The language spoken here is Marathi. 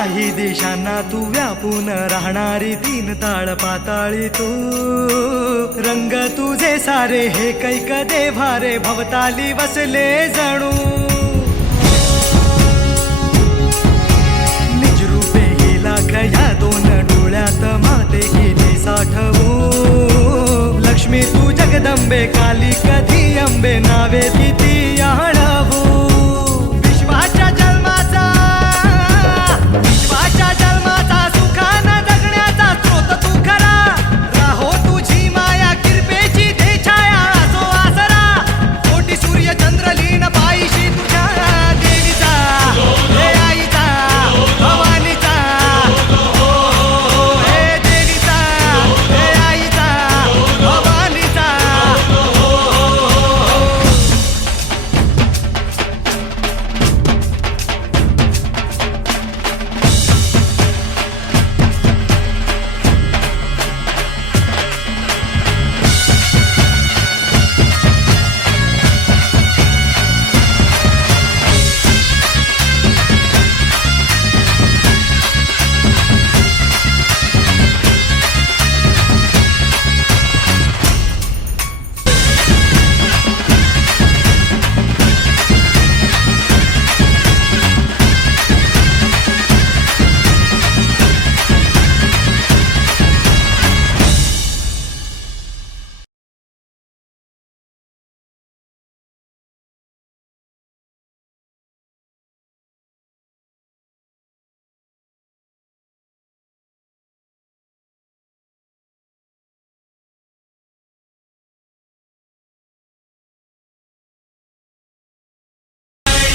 तिन्ही दिशांना तू व्यापून राहणारी तीन ताळ पाताळी तू रंग तुझे सारे हे कैक देव्हारे भवताली बसले जणू निजरूपे ही लाख या दोन डोळ्यात माते किती साठवू लक्ष्मी तू जगदंबे काली कधी अंबे नावे किती